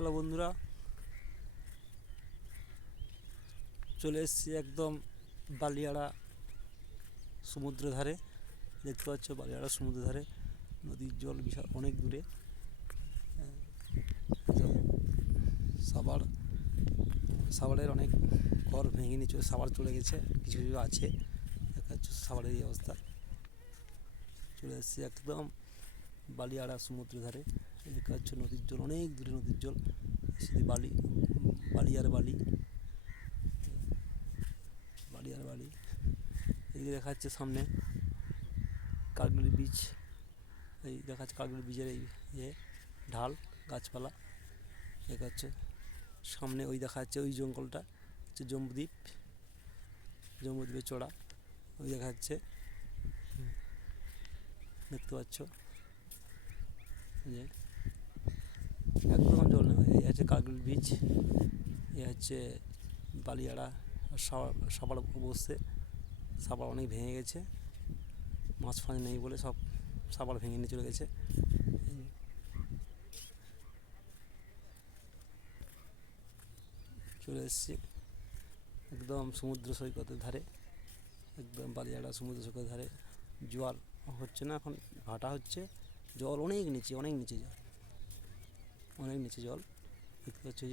Hello বন্ধুরা, চলে এসেছি একদম বালিয়াড়া সমুদ্র ধারে। দেখতে পাচ্ছ বালিয়াড়া সমুদ্র ধারে নদীর জল বিশাল অনেক দূরে। সাবার সাভারের অনেক ঘর ভেঙে নিয়ে সাভার চলে গেছে, কিছু কিছু আছে। দেখা যাচ্ছে সাভারের এই অবস্থা। চলে এসেছি একদম বালিয়াড়া সমুদ্র ধারে। দেখা যাচ্ছে নদীর জল অনেক দূরে, নদীর জল শুধু বালি, বালি আর বালি, বালি আর বালি। এদিকে দেখা যাচ্ছে সামনে কার্গিল বিচ। এই দেখা যাচ্ছে কার্গিল বিচের এই ঢাল, গাছপালা দেখা যাচ্ছে সামনে। ওই দেখা যাচ্ছে ওই জঙ্গলটা হচ্ছে জম্বুদ্বীপ, জম্বুদ্বীপের চড়া ওই দেখা যাচ্ছে, দেখতে পাচ্ছ যে একদম জল নেই। এই হচ্ছে কার্গিল বিচ, এই হচ্ছে বালিয়াড়া। সাবার বসছে, সাবার অনেক ভেঙে গেছে, মাছ ফাঁস নেই বলে সব সাবার ভেঙে নিয়ে চলে গেছে। চলে এসেছি একদম সমুদ্র সৈকতের ধারে, একদম বালিয়াড়া সমুদ্র সৈকতের ধারে। জোয়ার হচ্ছে না এখন, ভাটা হচ্ছে। জল অনেক নিচে, অনেক নিচে জল, অনেক নিচে জল দেখতে পাচ্ছ।